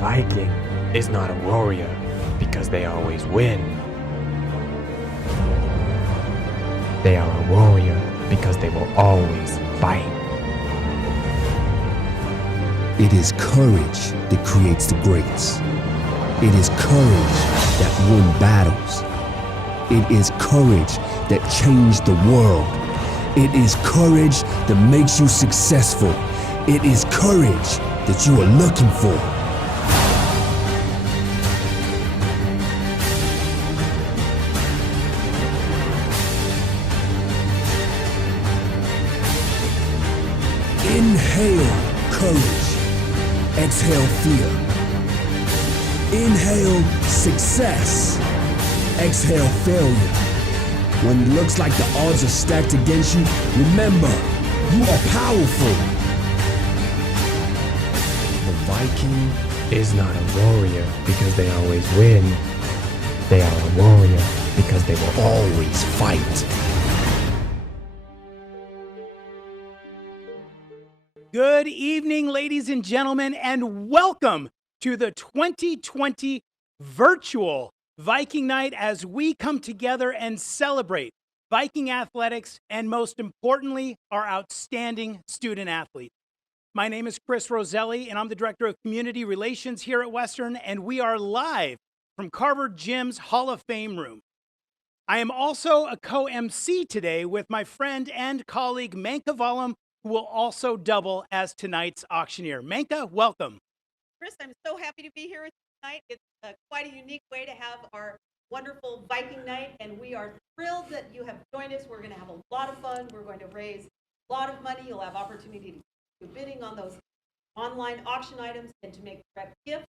Viking is not a warrior because they always win. They are a warrior because they will always fight. It is courage that creates the greats. It is courage that won battles. It is courage that changed the world. It is courage that makes you successful. It is courage that you are looking for. Inhale courage. Exhale fear. Inhale success. Exhale failure. When it looks like the odds are stacked against you, remember, you are powerful. The Viking is not a warrior because they always win. They are a warrior because they will always fight. Good evening, ladies and gentlemen, and welcome to the 2020 Virtual Viking Night as we come together and celebrate Viking athletics and, most importantly, our outstanding student athletes. My name is Chris Roselli, and I'm the Director of Community Relations here at Western, and we are live from Carver Gym's Hall of Fame room. I am also a co-MC today with my friend and colleague, Manka Vollum, who will also double as tonight's auctioneer. Manka, welcome. Chris, I'm so happy to be here with you tonight. It's quite a unique way to have our wonderful Viking night, and we are thrilled that you have joined us. We're going to have a lot of fun. We're going to raise a lot of money. You'll have opportunity to do bidding on those online auction items and to make direct gifts.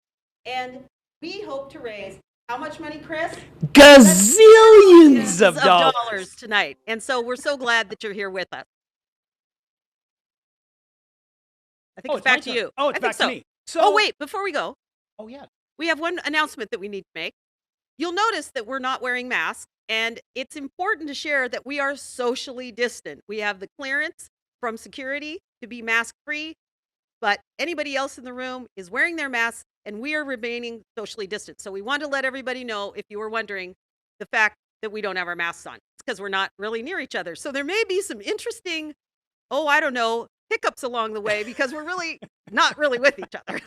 And we hope to raise how much money, Chris? Gazillions of dollars tonight. And so we're so glad that you're here with us. I think it's back to you. Oh, it's back to me. So, oh, wait, before we go. Oh, yeah. We have one announcement that we need to make. You'll notice that we're not wearing masks, and it's important to share that we are socially distant. We have the clearance from security to be mask-free, but anybody else in the room is wearing their masks, and we are remaining socially distant. So we want to let everybody know, if you were wondering, the fact that we don't have our masks on. It's because we're not really near each other. So there may be some interesting, hiccups along the way because we're really not really with each other.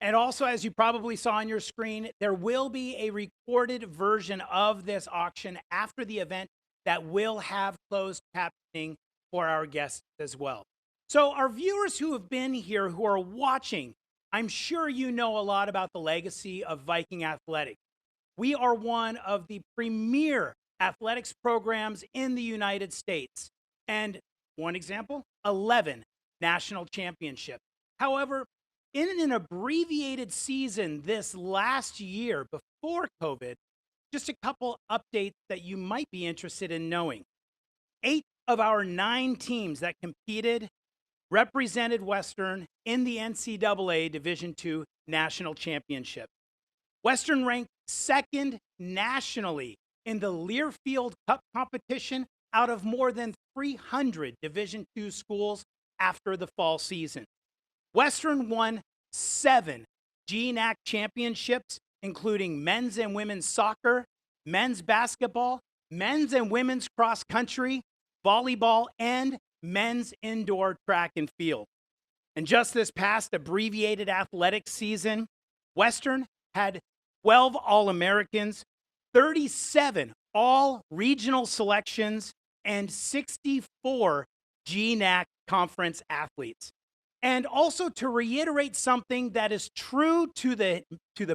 And also, as you probably saw on your screen, there will be a recorded version of this auction after the event that will have closed captioning for our guests as well. So our viewers who have been here, who are watching, I'm sure you know a lot about the legacy of Viking Athletic. We are one of the premier athletics programs in the United States. And one example, 11 national championship. However, in an abbreviated season this last year before COVID, just a couple updates that you might be interested in knowing. 8 of our 9 teams that competed represented Western in the NCAA Division II National Championship. Western ranked 2nd nationally in the Learfield Cup competition out of more than 300 Division II schools after the fall season. Western won 7 GNAC championships, including men's and women's soccer, men's basketball, men's and women's cross country, volleyball, and men's indoor track and field. And just this past abbreviated athletic season, Western had 12 All-Americans, 37 all-regional selections, and 64 GNAC conference athletes. And also to reiterate something that is true to the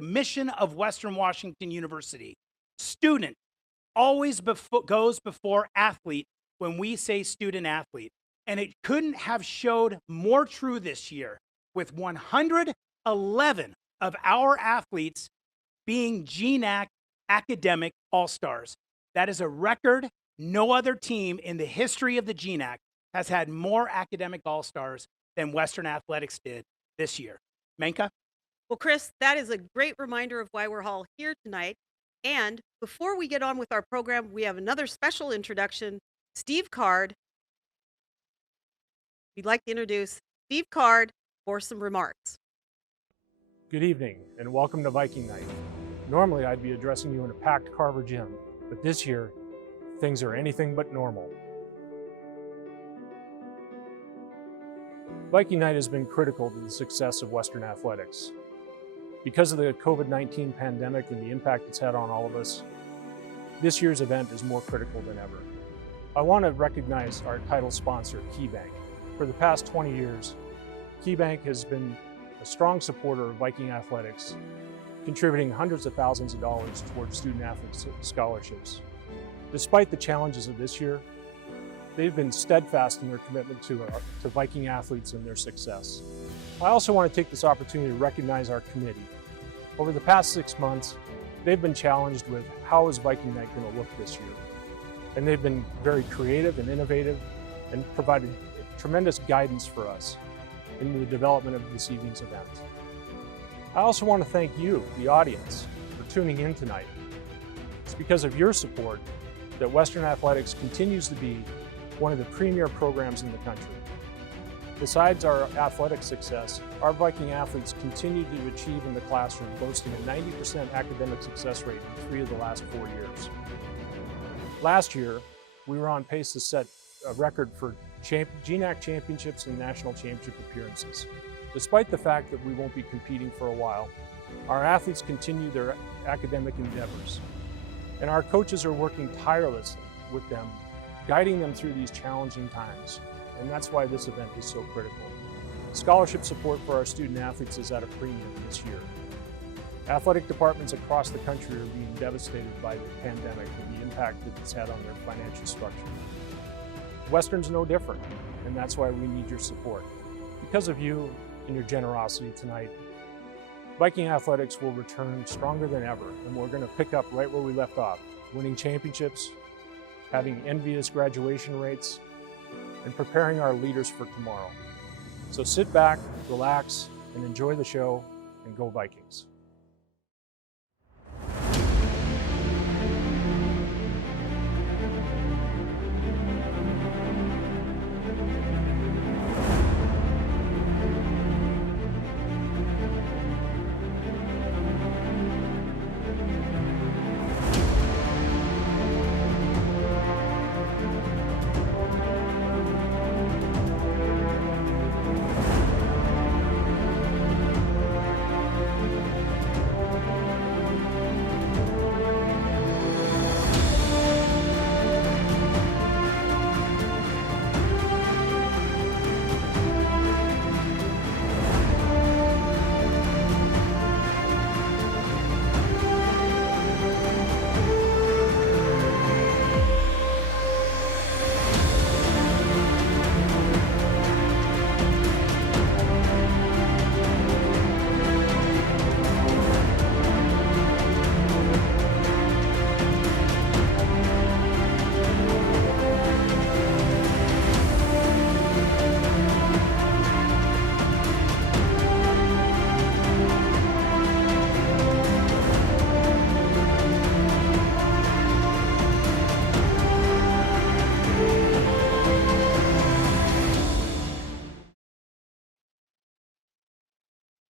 mission of Western Washington University, student always goes before athlete when we say student athlete. And it couldn't have showed more true this year, with 111 of our athletes being GNAC academic all-stars. That is a record. No other team in the history of the GNAC has had more academic all-stars than Western Athletics did this year. Manka? Well, Chris, that is a great reminder of why we're all here tonight. And before we get on with our program, we have another special introduction. Steve Card. We'd like to introduce Steve Card for some remarks. Good evening and welcome to Viking Night. Normally I'd be addressing you in a packed Carver Gym, but this year, things are anything but normal. Viking Night has been critical to the success of Western athletics. Because of the COVID-19 pandemic and the impact it's had on all of us, this year's event is more critical than ever. I want to recognize our title sponsor, KeyBank. For the past 20 years, KeyBank has been a strong supporter of Viking athletics, contributing hundreds of thousands of dollars towards student athlete scholarships. Despite the challenges of this year, they've been steadfast in their commitment to Viking athletes and their success. I also want to take this opportunity to recognize our committee. Over the past 6 months, they've been challenged with how is Viking Night going to look this year? And they've been very creative and innovative and provided tremendous guidance for us in the development of this evening's event. I also want to thank you, the audience, for tuning in tonight. It's because of your support that Western Athletics continues to be one of the premier programs in the country. Besides our athletic success, our Viking athletes continue to achieve in the classroom, boasting a 90% academic success rate in 3 of the last 4 years. Last year, we were on pace to set a record for GNAC championships and national championship appearances. Despite the fact that we won't be competing for a while, our athletes continue their academic endeavors. And our coaches are working tirelessly with them, guiding them through these challenging times. And that's why this event is so critical. Scholarship support for our student athletes is at a premium this year. Athletic departments across the country are being devastated by the pandemic and the impact that it's had on their financial structure. Western's no different, and that's why we need your support. Because of you and your generosity tonight, Viking Athletics will return stronger than ever, and we're going to pick up right where we left off, winning championships, having envious graduation rates, and preparing our leaders for tomorrow. So sit back, relax, and enjoy the show, and go Vikings.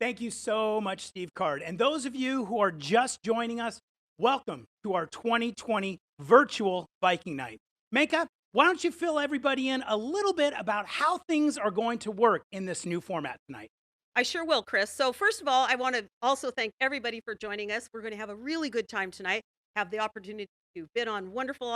Thank you so much, Steve Card. And those of you who are just joining us, welcome to our 2020 Virtual Viking Night. Menka, why don't you fill everybody in a little bit about how things are going to work in this new format tonight? I sure will, Chris. So first of all, I want to also thank everybody for joining us. We're going to have a really good time tonight, have the opportunity to bid on wonderful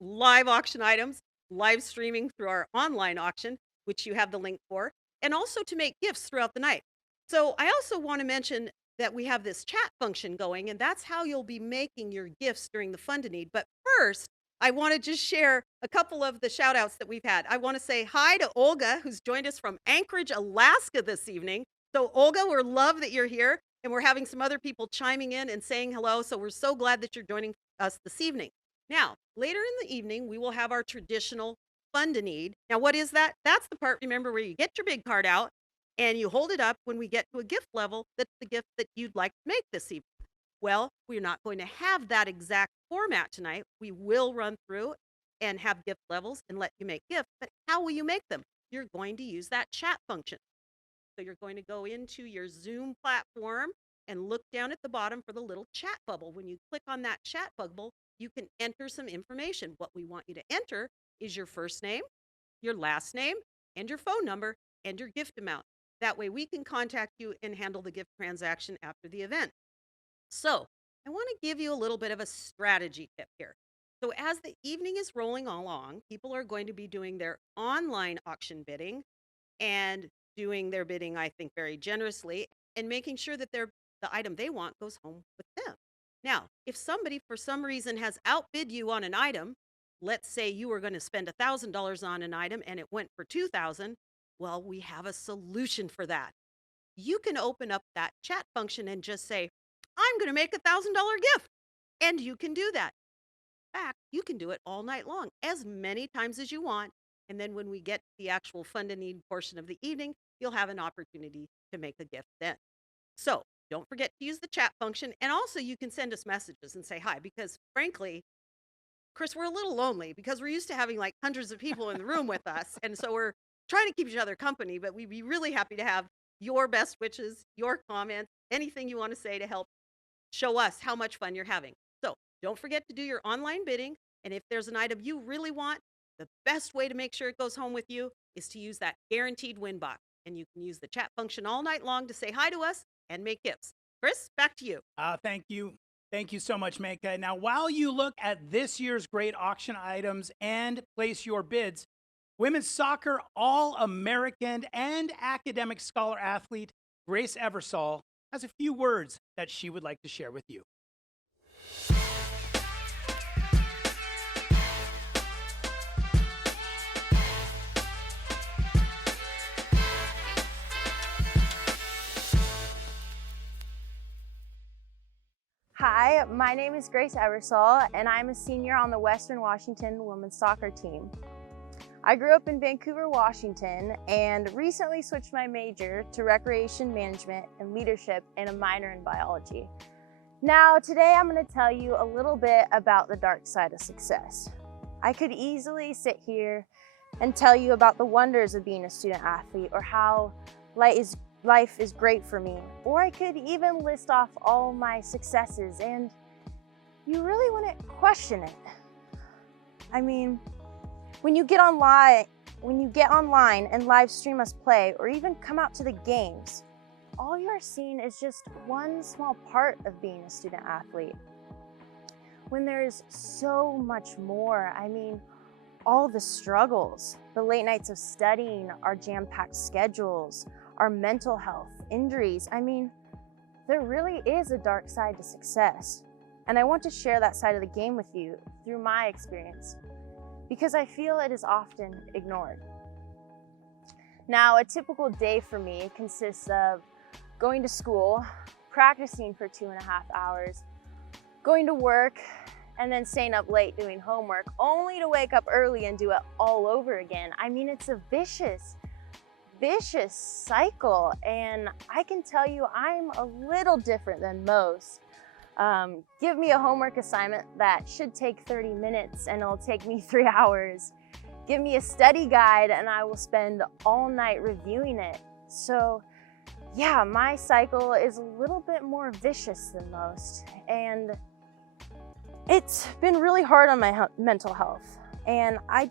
live auction items, live streaming through our online auction, which you have the link for, and also to make gifts throughout the night. So I also want to mention that we have this chat function going, and that's how you'll be making your gifts during the Fund to Need. But first, I want to just share a couple of the shout outs that we've had. I want to say hi to Olga, who's joined us from Anchorage, Alaska this evening. So Olga, we're love that you're here, and we're having some other people chiming in and saying hello. So we're so glad that you're joining us this evening. Now, later in the evening, we will have our traditional Fund to Need. Now, what is that? That's the part, remember, where you get your big card out and you hold it up when we get to a gift level that's the gift that you'd like to make this evening. Well, we're not going to have that exact format tonight. We will run through and have gift levels and let you make gifts, but how will you make them? You're going to use that chat function. So you're going to go into your Zoom platform and look down at the bottom for the little chat bubble. When you click on that chat bubble, you can enter some information. What we want you to enter is your first name, your last name, and your phone number, and your gift amount. That way we can contact you and handle the gift transaction after the event. So I want to give you a little bit of a strategy tip here. So as the evening is rolling along, people are going to be doing their online auction bidding and doing their bidding, I think, very generously and making sure that the item they want goes home with them. Now, if somebody for some reason has outbid you on an item, let's say you were going to spend $1,000 on an item and it went for $2,000, well, we have a solution for that. You can open up that chat function and just say, I'm going to make $1,000 gift. And you can do that. In fact, you can do it all night long, as many times as you want. And then when we get to the actual fund and need portion of the evening, you'll have an opportunity to make a gift then. So don't forget to use the chat function. And also you can send us messages and say hi, because frankly, Chris, we're a little lonely because we're used to having like hundreds of people in the room with us. And so we're trying to keep each other company, but we'd be really happy to have your best wishes, your comments, anything you want to say to help show us how much fun you're having. So don't forget to do your online bidding. And if there's an item you really want, the best way to make sure it goes home with you is to use that guaranteed win box. And you can use the chat function all night long to say hi to us and make gifts. Chris, back to you. Thank you. Thank you so much, Meka. Now, while you look at this year's great auction items and place your bids, women's soccer All-American and academic scholar athlete Grace Eversaul has a few words that she would like to share with you. Hi, my name is Grace Eversaul, and I'm a senior on the Western Washington women's soccer team. I grew up in Vancouver, Washington, and recently switched my major to recreation management and leadership and a minor in biology. Now, today I'm going to tell you a little bit about the dark side of success. I could easily sit here and tell you about the wonders of being a student athlete or how life is great for me, or I could even list off all my successes, and you really wouldn't question it. I mean, when you get online and live stream us play, or even come out to the games, all you're seeing is just one small part of being a student athlete. When there's so much more, I mean, all the struggles, the late nights of studying, our jam-packed schedules, our mental health, injuries. I mean, there really is a dark side to success. And I want to share that side of the game with you through my experience, because I feel it is often ignored. Now, a typical day for me consists of going to school, practicing for 2.5 hours, going to work, and then staying up late doing homework, only to wake up early and do it all over again. I mean, it's a vicious cycle, and I can tell you I'm a little different than most. Give me a homework assignment that should take 30 minutes and it'll take me 3 hours. Give me a study guide and I will spend all night reviewing it. So yeah, my cycle is a little bit more vicious than most, and it's been really hard on my mental health. And I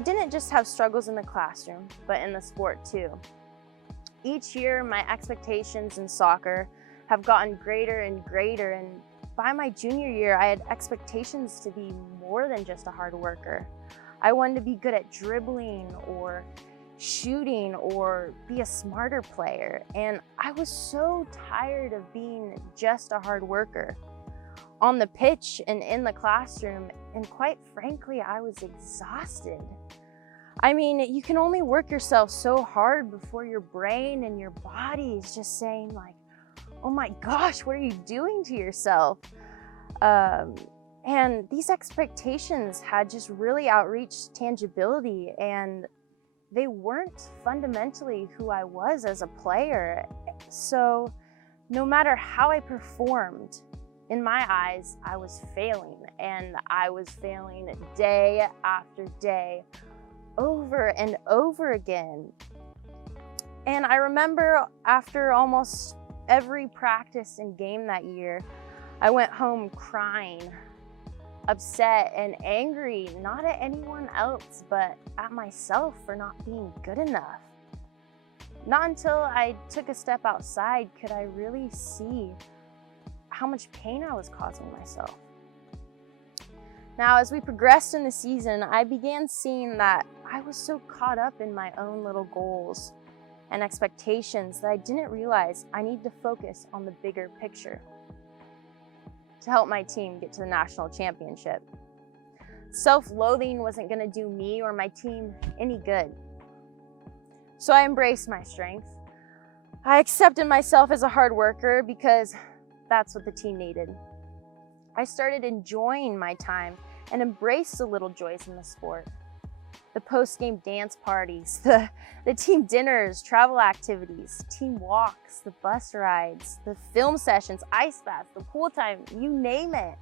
didn't just have struggles in the classroom, but in the sport too. Each year, my expectations in soccer have gotten greater and greater, and by my junior year, I had expectations to be more than just a hard worker. I wanted to be good at dribbling or shooting or be a smarter player, and I was so tired of being just a hard worker. On the pitch and in the classroom, and quite frankly, I was exhausted. I mean, you can only work yourself so hard before your brain and your body is just saying like, oh my gosh, what are you doing to yourself? And these expectations had just really outreached tangibility, and they weren't fundamentally who I was as a player. So no matter how I performed, in my eyes, I was failing, and I was failing day after day, over and over again. And I remember after almost every practice and game that year, I went home crying, upset and angry, not at anyone else, but at myself for not being good enough. Not until I took a step outside could I really see how much pain I was causing myself. Now, as we progressed in the season, I began seeing that I was so caught up in my own little goals and expectations that I didn't realize I need to focus on the bigger picture to help my team get to the national championship. Self-loathing wasn't going to do me or my team any good. So I embraced my strength. I accepted myself as a hard worker because that's what the team needed. I started enjoying my time and embraced the little joys in the sport. The post-game dance parties, the team dinners, travel activities, team walks, the bus rides, the film sessions, ice baths, the pool time, you name it.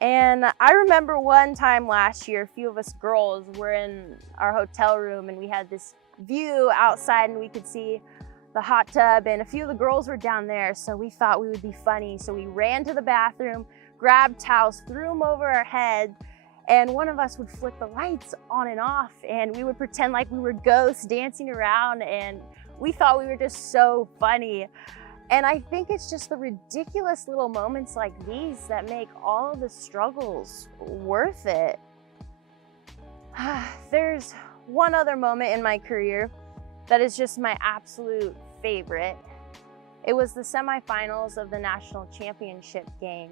And I remember one time last year, a few of us girls were in our hotel room and we had this view outside and we could see the hot tub, and a few of the girls were down there, so we thought we would be funny. So we ran to the bathroom, grabbed towels, threw them over our head, and one of us would flick the lights on and off, and we would pretend like we were ghosts dancing around, and we thought we were just so funny. And I think it's just the ridiculous little moments like these that make all of the struggles worth it. There's one other moment in my career that is just my absolute favorite. It was the semifinals of the national championship game.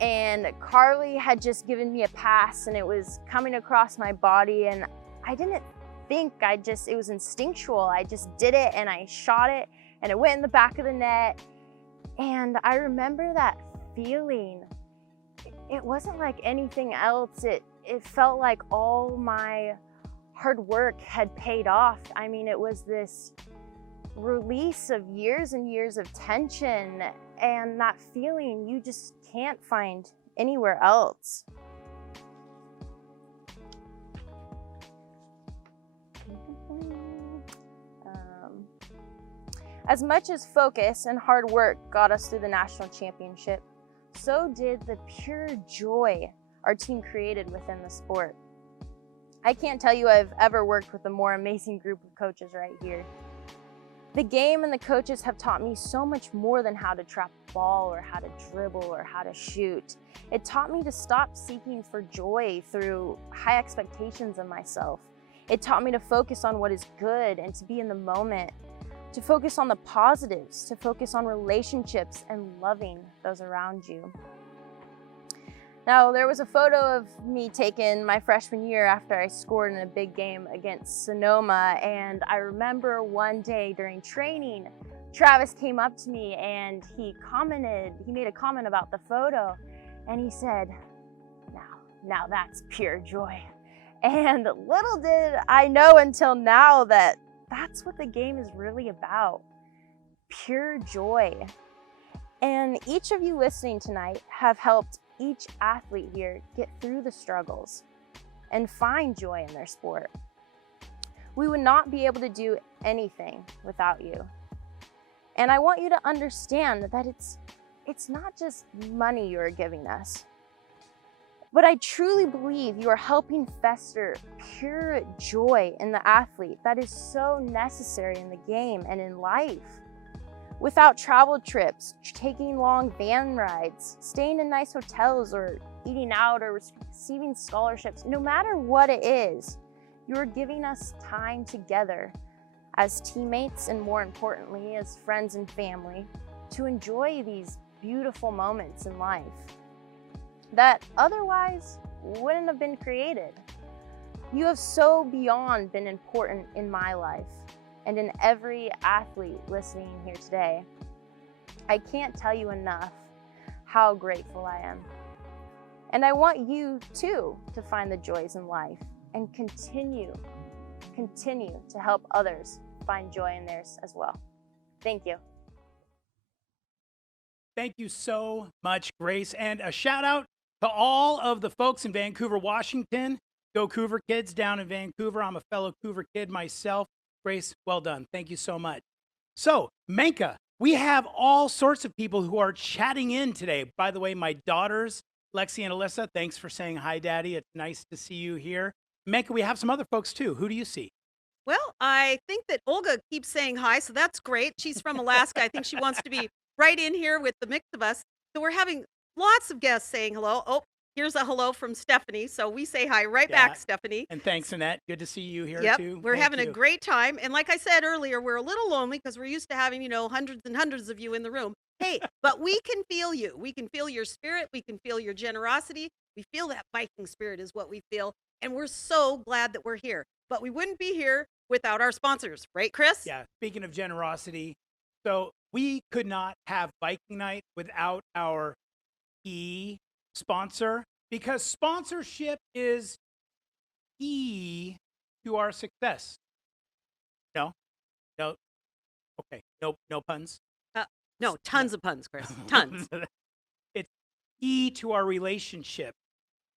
And Carly had just given me a pass and it was coming across my body, and I didn't think, it was instinctual. I just did it and I shot it and it went in the back of the net. And I remember that feeling. It wasn't like anything else. It felt like all my hard work had paid off. I mean, it was this release of years and years of tension, and that feeling you just can't find anywhere else. As much as focus and hard work got us through the national championship, so did the pure joy our team created within the sport. I can't tell you I've ever worked with a more amazing group of coaches right here. The game and the coaches have taught me so much more than how to trap a ball or how to dribble or how to shoot. It taught me to stop seeking for joy through high expectations of myself. It taught me to focus on what is good and to be in the moment, to focus on the positives, to focus on relationships and loving those around you. Now, there was a photo of me taken my freshman year after I scored in a big game against Sonoma, and I remember one day during training, Travis came up to me and he made a comment about the photo, and he said, now that's pure joy. And little did I know until now that that's what the game is really about, pure joy. And each of you listening tonight have helped each athlete here get through the struggles and find joy in their sport. We would not be able to do anything without you. And I want you to understand that it's not just money you are giving us, but I truly believe you are helping fester pure joy in the athlete that is so necessary in the game and in life. Without travel trips, taking long van rides, staying in nice hotels, or eating out, or receiving scholarships, no matter what it is, you're giving us time together as teammates and, more importantly, as friends and family to enjoy these beautiful moments in life that otherwise wouldn't have been created. You have so beyond been important in my life and in every athlete listening here today. I can't tell you enough how grateful I am. And I want you too to find the joys in life and continue to help others find joy in theirs as well. Thank you. Thank you so much, Grace. And a shout out to all of the folks in Vancouver, Washington. Go Cougar kids down in Vancouver. I'm a fellow Cougar kid myself. Grace, well done. Thank you so much. So, Menka, we have all sorts of people who are chatting in today. By the way, my daughters, Lexi and Alyssa, thanks for saying hi, Daddy. It's nice to see you here. Menka, we have some other folks too. Who do you see? Well, I think that Olga keeps saying hi, so that's great. She's from Alaska. I think she wants to be right in here with the mix of us. So we're having lots of guests saying hello. Oh, here's a hello from Stephanie. So we say hi right back, Stephanie. And thanks, Annette. Good to see you here Yep, too. we're Thank having a you. great time. And like I said earlier, we're a little lonely because we're used to having, hundreds and hundreds of you in the room. Hey, but we can feel you. We can feel your spirit. We can feel your generosity. We feel that Viking spirit is what we feel. And we're so glad that we're here. But we wouldn't be here without our sponsors, right, Chris? Yeah, speaking of generosity, so we could not have Viking Night without our key sponsor, because sponsorship is key to our success. No, okay, no puns. No, tons of puns, Chris. Tons. It's key to our relationship.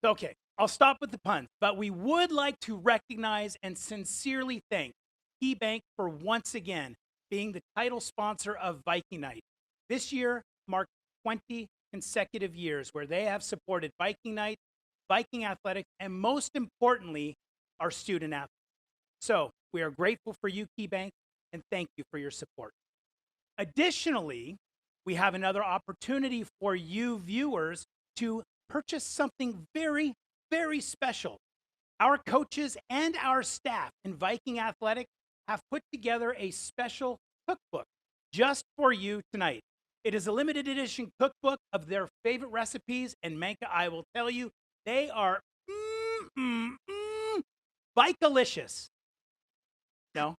Okay, I'll stop with the puns, but we would like to recognize and sincerely thank KeyBank for once again being the title sponsor of Viking Night. This year marked 20 consecutive years where they have supported Viking Night, Viking Athletic, and most importantly, our student athletes. So we are grateful for you, KeyBank, and thank you for your support. Additionally, we have another opportunity for you viewers to purchase something very, very special. Our coaches and our staff in Viking Athletic have put together a special cookbook just for you tonight. It is a limited edition cookbook of their favorite recipes, and Menka, I will tell you, they are Vikalicious. No?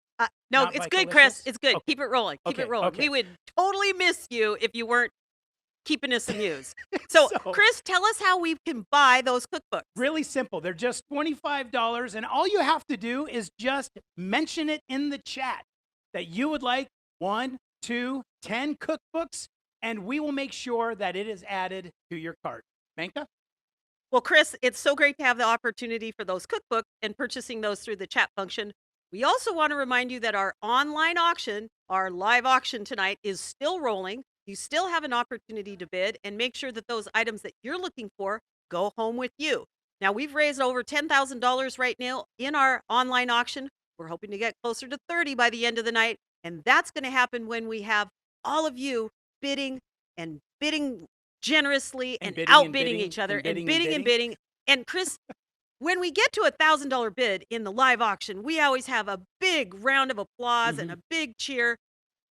No, Not it's good, Vikalicious? Chris. It's good. Okay. Keep it rolling. Keep it Okay, rolling. okay. We would totally miss you if you weren't keeping us amused. So, Chris, tell us how we can buy those cookbooks. Really simple. They're just $25, and all you have to do is just mention it in the chat that you would like 1, 2, 10 cookbooks, and we will make sure that it is added to your cart. Menka? Well, Chris, it's so great to have the opportunity for those cookbooks and purchasing those through the chat function. We also want to remind you that our online auction, our live auction tonight, is still rolling. You still have an opportunity to bid, and make sure that those items that you're looking for go home with you. Now, we've raised over $10,000 right now in our online auction. We're hoping to get closer to 30 by the end of the night, and that's going to happen when we have all of you bidding generously and outbidding each other and bidding. And Chris, when we get to $1,000 bid in the live auction, we always have a big round of applause and a big cheer.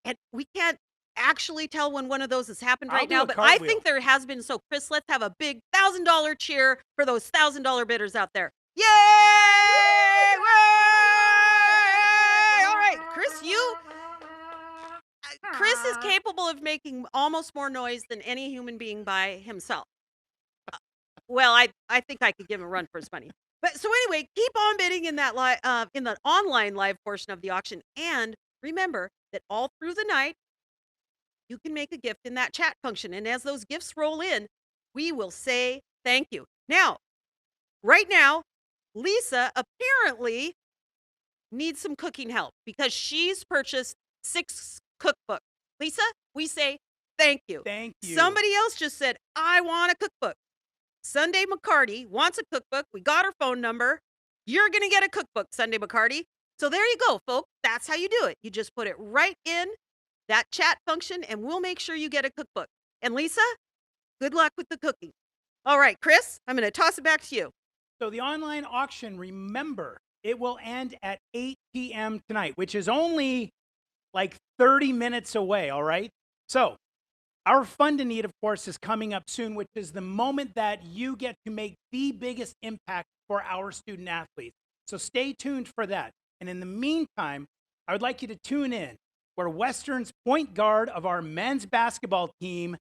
And we can't actually tell when one of those has happened right now, but I think there has been. So, Chris, let's have a big $1,000 cheer for those $1,000 bidders out there. Yay! All right, Chris is capable of making almost more noise than any human being by himself. Well, I think I could give him a run for his money. But so anyway, keep on bidding in that in the online live portion of the auction, and remember that all through the night, you can make a gift in that chat function, and as those gifts roll in, we will say thank you. Now, right now, Lisa apparently needs some cooking help because she's purchased 6 cookbooks. Lisa, we say thank you. Thank you. Somebody else just said, I want a cookbook. Sunday McCarty wants a cookbook. We got her phone number. You're going to get a cookbook, Sunday McCarty. So there you go, folks. That's how you do it. You just put it right in that chat function, and we'll make sure you get a cookbook. And Lisa, good luck with the cooking. All right, Chris, I'm going to toss it back to you. So the online auction, remember, it will end at 8 p.m. tonight, which is only like 30 minutes away, all right? So our Fund a Need, of course, is coming up soon, which is the moment that you get to make the biggest impact for our student athletes. So stay tuned for that. And in the meantime, I would like you to tune in where Western's point guard of our men's basketball team,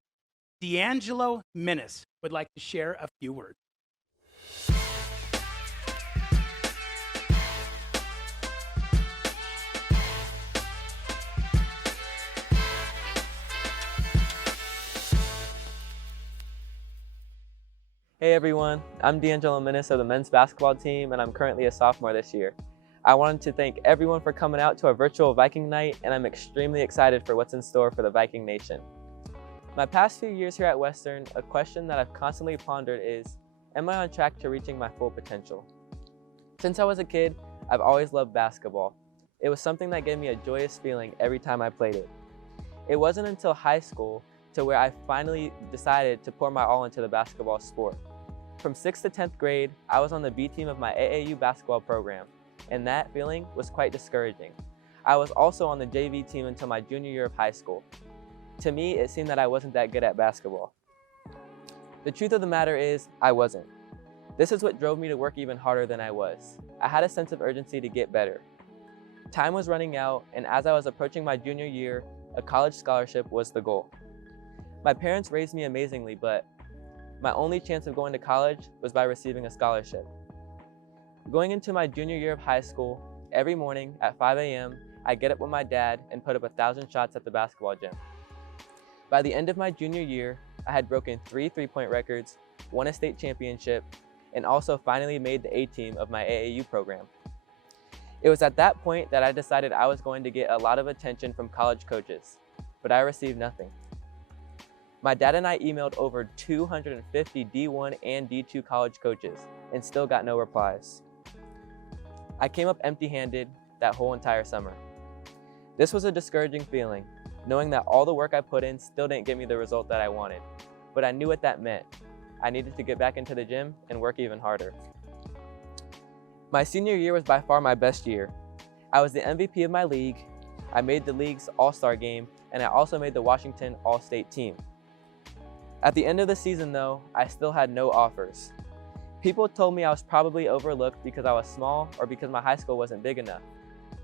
D'Angelo Minnis, would like to share a few words. Hey everyone, I'm D'Angelo Minnis of the men's basketball team, and I'm currently a sophomore this year. I wanted to thank everyone for coming out to our virtual Viking night, and I'm extremely excited for what's in store for the Viking Nation. My past few years here at Western, a question that I've constantly pondered is, am I on track to reaching my full potential? Since I was a kid, I've always loved basketball. It was something that gave me a joyous feeling every time I played it. It wasn't until high school to where I finally decided to pour my all into the basketball sport. From 6th to 10th grade, I was on the B team of my AAU basketball program, and that feeling was quite discouraging. I was also on the JV team until my junior year of high school. To me, it seemed that I wasn't that good at basketball. The truth of the matter is, I wasn't. This is what drove me to work even harder than I was. I had a sense of urgency to get better. Time was running out, and as I was approaching my junior year, a college scholarship was the goal. My parents raised me amazingly, but my only chance of going to college was by receiving a scholarship. Going into my junior year of high school, every morning at 5 a.m., I'd get up with my dad and put up 1,000 shots at the basketball gym. By the end of my junior year, I had broken 3 three-point records, won a state championship, and also finally made the A team of my AAU program. It was at that point that I decided I was going to get a lot of attention from college coaches, but I received nothing. My dad and I emailed over 250 D1 and D2 college coaches and still got no replies. I came up empty-handed that whole entire summer. This was a discouraging feeling, knowing that all the work I put in still didn't get me the result that I wanted, but I knew what that meant. I needed to get back into the gym and work even harder. My senior year was by far my best year. I was the MVP of my league, I made the league's All-Star game, and I also made the Washington All-State team. At the end of the season though, I still had no offers. People told me I was probably overlooked because I was small or because my high school wasn't big enough.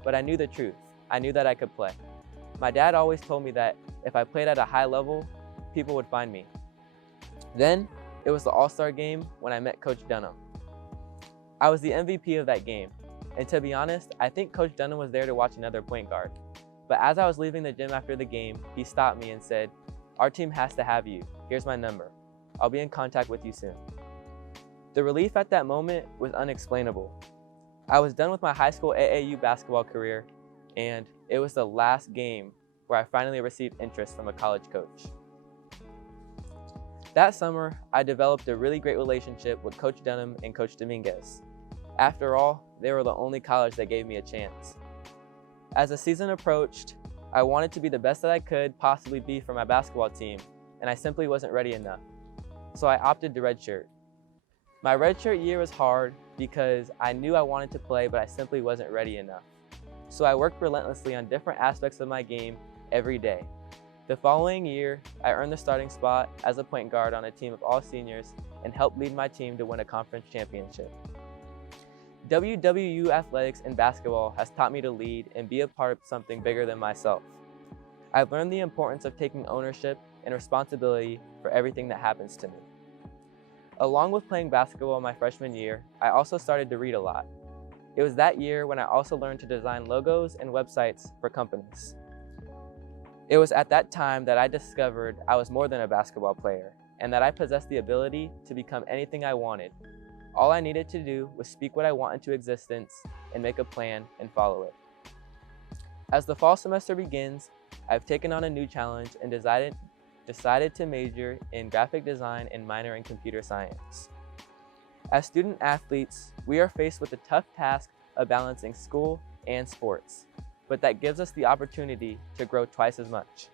But I knew the truth. I knew that I could play. My dad always told me that if I played at a high level, people would find me. Then, it was the All-Star game when I met Coach Dunham. I was the MVP of that game, and to be honest, I think Coach Dunham was there to watch another point guard. But as I was leaving the gym after the game, he stopped me and said, "Our team has to have you. Here's my number. I'll be in contact with you soon." The relief at that moment was unexplainable. I was done with my high school AAU basketball career, and it was the last game where I finally received interest from a college coach. That summer, I developed a really great relationship with Coach Dunham and Coach Dominguez. After all, they were the only college that gave me a chance. As the season approached, I wanted to be the best that I could possibly be for my basketball team, and I simply wasn't ready enough. So I opted to redshirt. My redshirt year was hard because I knew I wanted to play, but I simply wasn't ready enough. So I worked relentlessly on different aspects of my game every day. The following year, I earned the starting spot as a point guard on a team of all seniors and helped lead my team to win a conference championship. WWU athletics and basketball has taught me to lead and be a part of something bigger than myself. I've learned the importance of taking ownership and responsibility for everything that happens to me. Along with playing basketball my freshman year, I also started to read a lot. It was that year when I also learned to design logos and websites for companies. It was at that time that I discovered I was more than a basketball player and that I possessed the ability to become anything I wanted. All I needed to do was speak what I want into existence and make a plan and follow it. As the fall semester begins, I've taken on a new challenge and decided to major in graphic design and minor in computer science. As student athletes, we are faced with the tough task of balancing school and sports, but that gives us the opportunity to grow twice as much.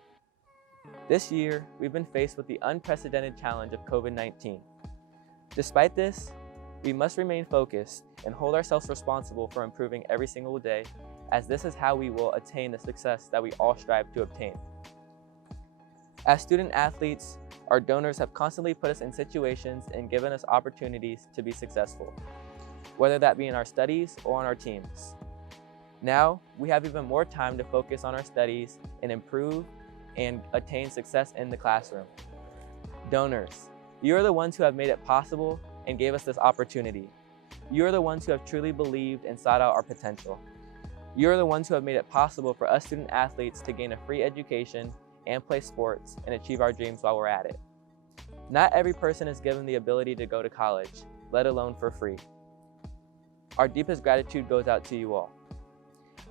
This year, we've been faced with the unprecedented challenge of COVID-19. Despite this, we must remain focused and hold ourselves responsible for improving every single day, as this is how we will attain the success that we all strive to obtain. As student athletes, our donors have constantly put us in situations and given us opportunities to be successful, whether that be in our studies or on our teams. Now, we have even more time to focus on our studies and improve and attain success in the classroom. Donors, you are the ones who have made it possible and gave us this opportunity. You are the ones who have truly believed and sought out our potential. You are the ones who have made it possible for us student athletes to gain a free education and play sports and achieve our dreams while we're at it. Not every person is given the ability to go to college, let alone for free. Our deepest gratitude goes out to you all.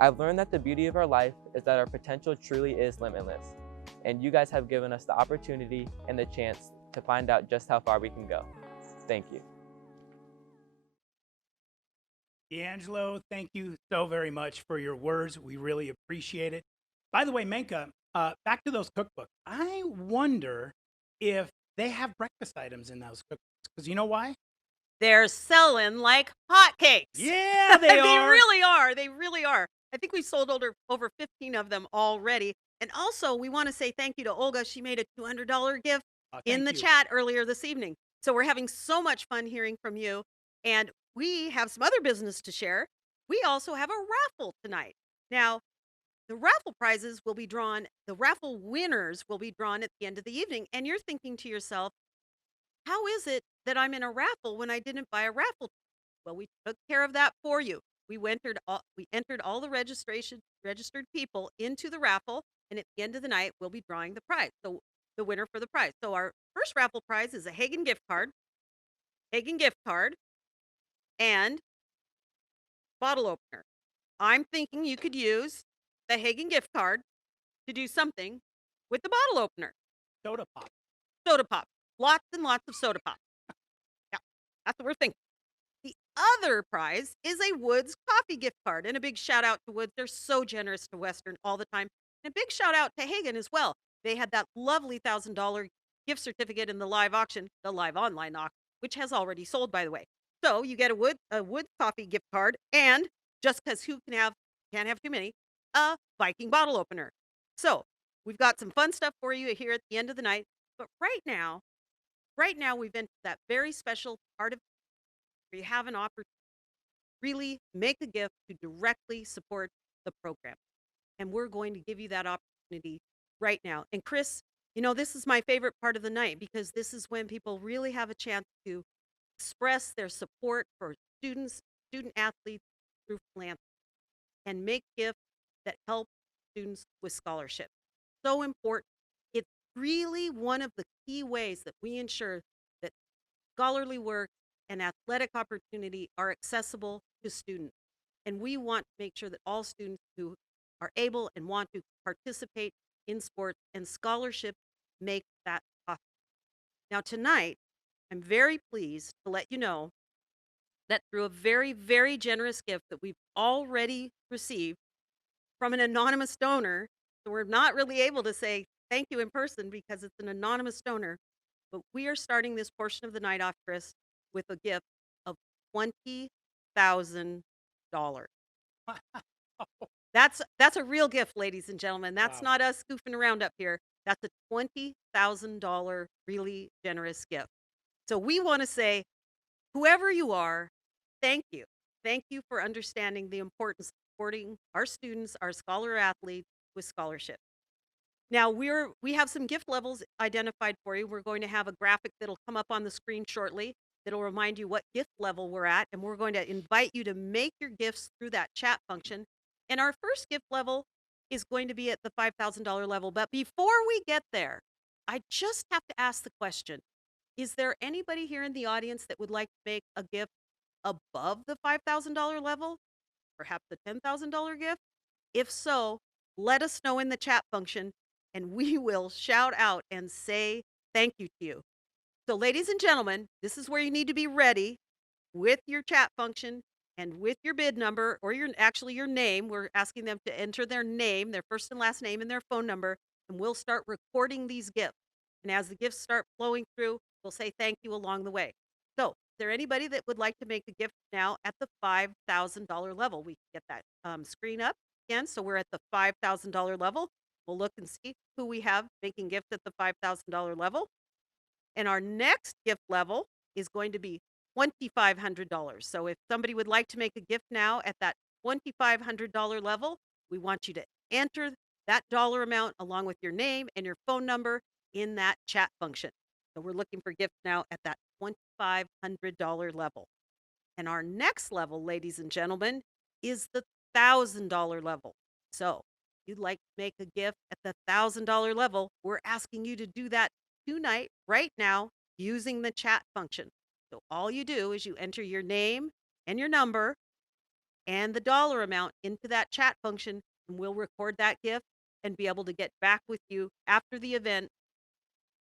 I've learned that the beauty of our life is that our potential truly is limitless, and you guys have given us the opportunity and the chance to find out just how far we can go. Thank you. D'Angelo, thank you so very much for your words. We really appreciate it. By the way, Menka, back to those cookbooks. I wonder if they have breakfast items in those cookbooks, because you know why? They're selling like hotcakes. Yeah, they They are. really are. They really are. I think we sold over 15 of them already. And also, we want to say thank you to Olga. She made a $200 gift in Thank the you. chat earlier this evening. So we're having so much fun hearing from you. And we have some other business to share. We also have a raffle tonight. Now, the raffle prizes will be drawn, the raffle winners will be drawn at the end of the evening. And you're thinking to yourself, how is it that I'm in a raffle when I didn't buy a raffle? Well, we took care of that for you. We entered all the registered people into the raffle, and at the end of the night, we'll be drawing the prize. So the winner for the prize. So our first raffle prize is a Hagen gift card, and bottle opener. I'm thinking you could use the Hagen gift card to do something with the bottle opener. Soda pop. Soda pop. Lots and lots of soda pop. Yeah, that's what we're thinking. The other prize is a Woods coffee gift card, and a big shout out to Woods. They're so generous to Western all the time. And a big shout out to Hagen as well. They had that lovely $1,000 gift certificate in the live auction, the live online auction, which has already sold, by the way. So you get a Woods coffee gift card, and just because can't have too many, a Viking bottle opener. So we've got some fun stuff for you here at the end of the night. But right now we've entered that very special part of where you have an opportunity to really make a gift to directly support the program. And we're going to give you that opportunity right now. And Chris, this is my favorite part of the night, because this is when people really have a chance to express their support for student athletes through philanthropy and make gifts that help students with scholarships. So important. It's really one of the key ways that we ensure that scholarly work and athletic opportunity are accessible to students. And we want to make sure that all students who are able and want to participate in sports and scholarship make that possible. Now tonight, I'm very pleased to let you know that through a very, very generous gift that we've already received from an anonymous donor, so we're not really able to say thank you in person because it's an anonymous donor, but we are starting this portion of the night off, Chris, with a gift of $20,000. That's a real gift, ladies and gentlemen. That's Wow. not us goofing around up here. That's a $20,000 really generous gift. So we want to say, whoever you are, thank you. Thank you for understanding the importance of supporting our students, our scholar athletes with scholarships. Now we have some gift levels identified for you. We're going to have a graphic that'll come up on the screen shortly that'll remind you what gift level we're at, and we're going to invite you to make your gifts through that chat function. And our first gift level is going to be at the $5,000 level. But before we get there, I just have to ask the question, is there anybody here in the audience that would like to make a gift above the $5,000 level? Perhaps a $10,000 gift? If so, let us know in the chat function, and we will shout out and say thank you to you. So ladies and gentlemen, this is where you need to be ready with your chat function and with your bid number, or your name. We're asking them to enter their name, their first and last name, and their phone number, and we'll start recording these gifts. And as the gifts start flowing through, we'll say thank you along the way. So is there anybody that would like to make a gift now at the $5,000 level? We can get that screen up again. So we're at the $5,000 level. We'll look and see who we have making gifts at the $5,000 level. And our next gift level is going to be $2,500. So if somebody would like to make a gift now at that $2,500 level, we want you to enter that dollar amount along with your name and your phone number in that chat function. So we're looking for gifts now at that $2,500 level. And our next level, ladies and gentlemen, is the $1,000 level. So if you'd like to make a gift at the $1,000 level, we're asking you to do that tonight, right now, using the chat function. So all you do is you enter your name and your number, and the dollar amount into that chat function, and we'll record that gift and be able to get back with you after the event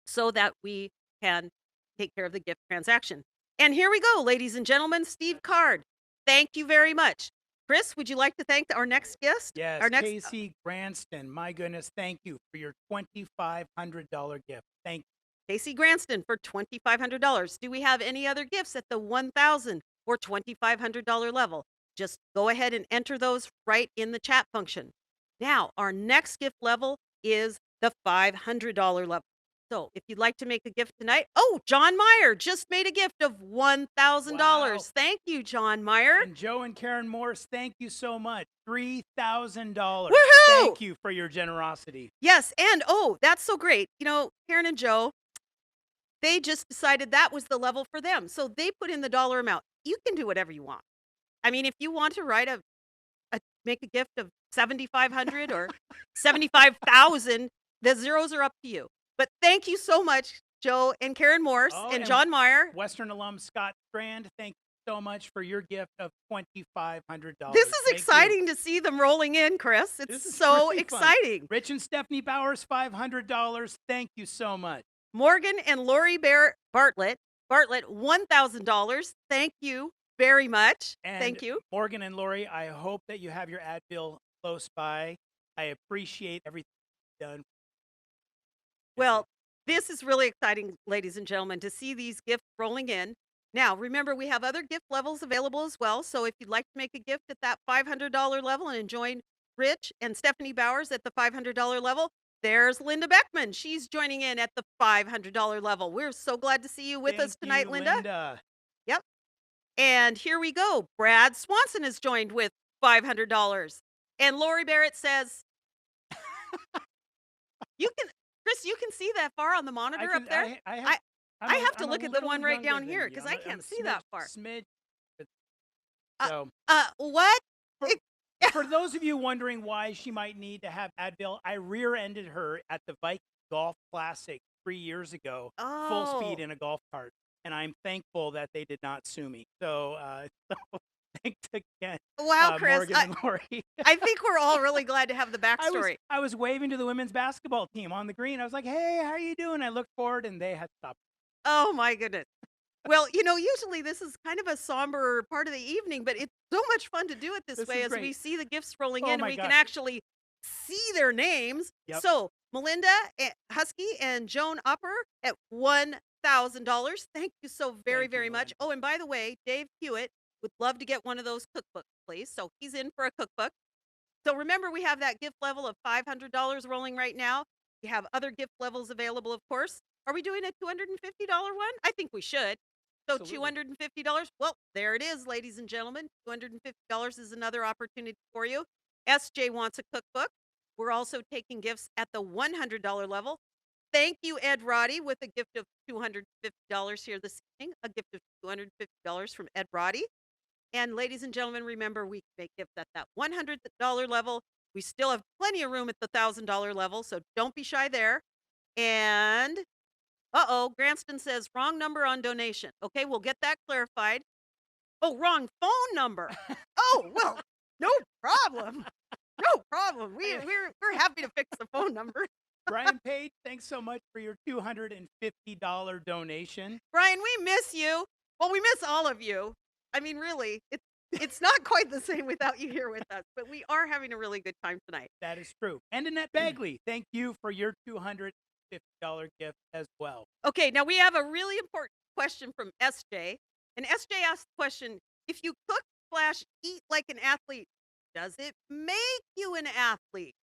so that we can take care of the gift transaction. And here we go, ladies and gentlemen, Steve Card. Thank you very much. Chris, would you like to thank our next guest? Yes, Our next Casey Granston. My goodness, thank you for your $2,500 gift. Thank you. Casey Granston for $2,500. Do we have any other gifts at the $1,000 or $2,500 level? Just go ahead and enter those right in the chat function. Now, our next gift level is the $500 level. So if you'd like to make a gift tonight, oh, John Meyer just made a gift of $1,000. Wow. Thank you, John Meyer. And Joe and Karen Morse, thank you so much. $3,000. Woohoo! Thank you for your generosity. Yes, and oh, that's so great. You know, Karen and Joe, they just decided that was the level for them. So they put in the dollar amount. You can do whatever you want. I mean, if you want to write make a gift of $7,500 or $75,000, the zeros are up to you. But thank you so much, Joe and Karen Morse and John Meyer. Western alum Scott Strand, thank you so much for your gift of $2,500. This is exciting to see them rolling in, Chris. It's so exciting. Fun. Rich and Stephanie Bowers, $500. Thank you so much. Morgan and Lori Bartlett, $1,000. Thank you very much. And thank you. Morgan and Lori, I hope that you have your ad bill close by. I appreciate everything you've done. Well, this is really exciting, ladies and gentlemen, to see these gifts rolling in. Now, remember, we have other gift levels available as well. So if you'd like to make a gift at that $500 level and join Rich and Stephanie Bowers at the $500 level, there's Linda Beckman. She's joining in at the $500 level. We're so glad to see you with us tonight, Linda. Yep. And here we go. Brad Swanson has joined with $500. And Lori Barrett says, Chris, you can see that far on the monitor up there? I have to look at the one right down here because I can't see that far. So, what? For those of you wondering why she might need to have Advil, I rear-ended her at the Viking Golf Classic 3 years ago, full speed in a golf cart, and I'm thankful that they did not sue me. So, thanks again. Wow, Chris. Morgan and Lori. I think we're all really glad to have the backstory. I was waving to the women's basketball team on the green. I was like, hey, how are you doing? I looked forward, and they had stopped. Oh, my goodness. Well, you know, usually this is kind of a somber part of the evening, but it's so much fun to do it this way as we see the gifts rolling in and we can actually see their names. Yep. So, Melinda Husky and Joan Upper at $1,000. Thank you so very much. Oh, and by the way, Dave Hewitt would love to get one of those cookbooks, please. So he's in for a cookbook. So remember, we have that gift level of $500 rolling right now. We have other gift levels available, of course. Are we doing a $250 one? I think we should. So $250. Well, there it is, ladies and gentlemen. $250 is another opportunity for you. SJ wants a cookbook. We're also taking gifts at the $100 level. Thank you, Ed Roddy, with a gift of $250 here this evening. A gift of $250 from Ed Roddy. And ladies and gentlemen, remember, we make gifts at that $100 level. We still have plenty of room at the $1,000 level, so don't be shy there. And Granston says wrong number on donation. Okay, we'll get that clarified. Oh, wrong phone number. Oh, well, no problem. No problem. We're happy to fix the phone number. Brian Page, thanks so much for your $250 donation. Brian, we miss you. Well, we miss all of you. I mean, really, it's not quite the same without you here with us, but we are having a really good time tonight. That is true. And Annette Bagley, thank you for your $250 gift as well. Okay, now we have a really important question from SJ. And SJ asked the question, if you cook/eat like an athlete, does it make you an athlete?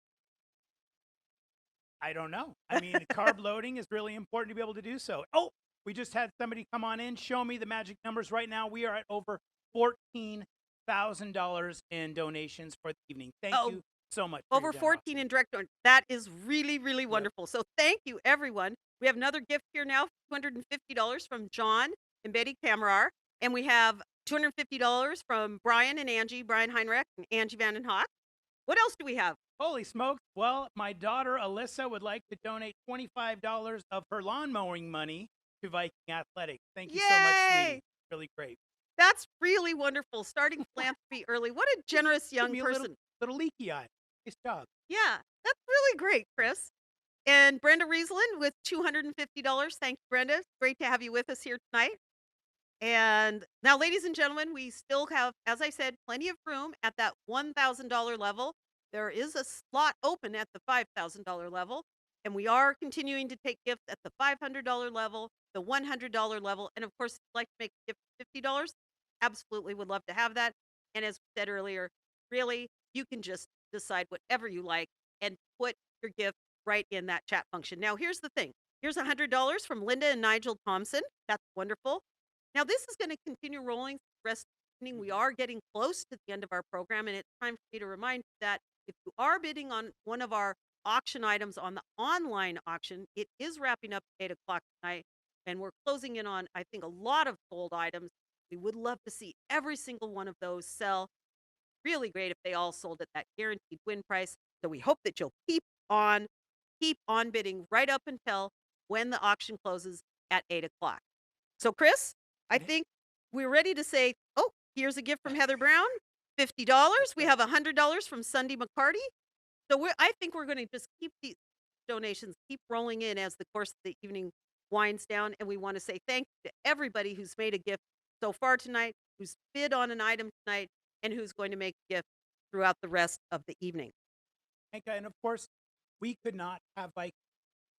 I don't know. I mean, carb loading is really important to be able to do so. Oh, we just had somebody come on in. Show me the magic numbers right now. We are at over $14,000 in donations for the evening. Thank you so much. Over 14 in direct donation. That is really, really wonderful. So thank you, everyone. We have another gift here now, $250 from John and Betty Kamarar. And we have $250 from Brian and Angie, Brian Heinrich and Angie Vandenhoek. What else do we have? Holy smokes. Well, my daughter, Alyssa, would like to donate $25 of her lawn mowing money to Viking Athletic. Thank you so much, sweetie. Really great. That's really wonderful. Starting philanthropy early. What a generous Give young me a person. little leaky eye. Nice job. Yeah, that's really great, Chris. And Brenda Riesland with $250. Thank you, Brenda. Great to have you with us here tonight. And now, ladies and gentlemen, we still have, as I said, plenty of room at that $1,000 level. There is a slot open at the $5,000 level, and we are continuing to take gifts at the $500 level, the $100 level, and of course, if you'd like to make a gift of $50, absolutely would love to have that. And as we said earlier, really, you can just decide whatever you like and put your gift right in that chat function. Now, here's the thing. Here's $100 from Linda and Nigel Thompson. That's wonderful. Now, this is going to continue rolling the rest of the evening. We are getting close to the end of our program, and it's time for me to remind you that if you are bidding on one of our auction items on the online auction, it is wrapping up at 8 o'clock tonight, and we're closing in on, I think, a lot of sold items. We would love to see every single one of those sell. Really great if they all sold at that guaranteed win price. So we hope that you'll keep on bidding right up until when the auction closes at 8 o'clock. So, Chris, I think we're ready to say, oh, here's a gift from Heather Brown, $50. We have $100 from Sunday McCarty. So I think we're going to just keep these donations, keep rolling in as the course of the evening winds down. And we want to say thank you to everybody who's made a gift so far tonight, who's bid on an item tonight, and who's going to make a gift throughout the rest of the evening. And of course, we could not have Viking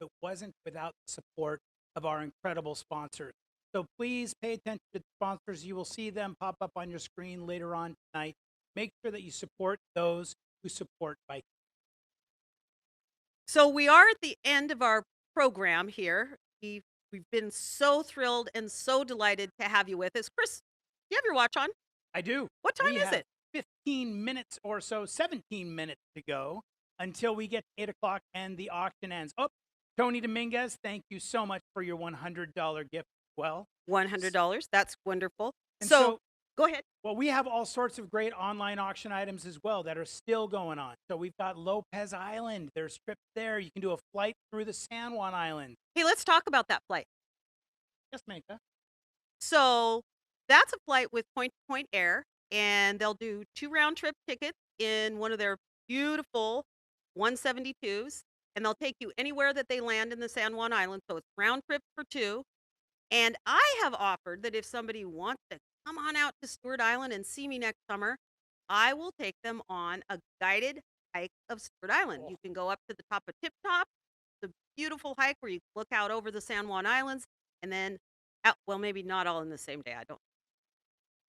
if it wasn't without the support of our incredible sponsors. So please pay attention to the sponsors. You will see them pop up on your screen later on tonight. Make sure that you support those who support Viking. So we are at the end of our program here. We've been so thrilled and so delighted to have you with us. Chris, do you have your watch on? I do. What time is it? 15 minutes or so, 17 minutes to go until we get to 8 o'clock and the auction ends. Oh, Tony Dominguez, thank you so much for your $100 gift as well. $100. That's wonderful. And So go ahead. well, we have all sorts of great online auction items as well that are still going on. So we've got Lopez Island. There's trips there. You can do a flight through the San Juan Island. Hey, let's talk about that flight. Yes, Mika. So that's a flight with point-to-point air, and they'll do 2 round-trip tickets in one of their beautiful 172s, and they'll take you anywhere that they land in the San Juan Island. So it's round trip for 2. And I have offered that if somebody wants to come on out to Stewart Island and see me next summer, I will take them on a guided hike of Stewart Island. You can go up to the top of Tip Top, the beautiful hike where you look out over the San Juan Islands, and then out, well, maybe not all in the same day, I don't.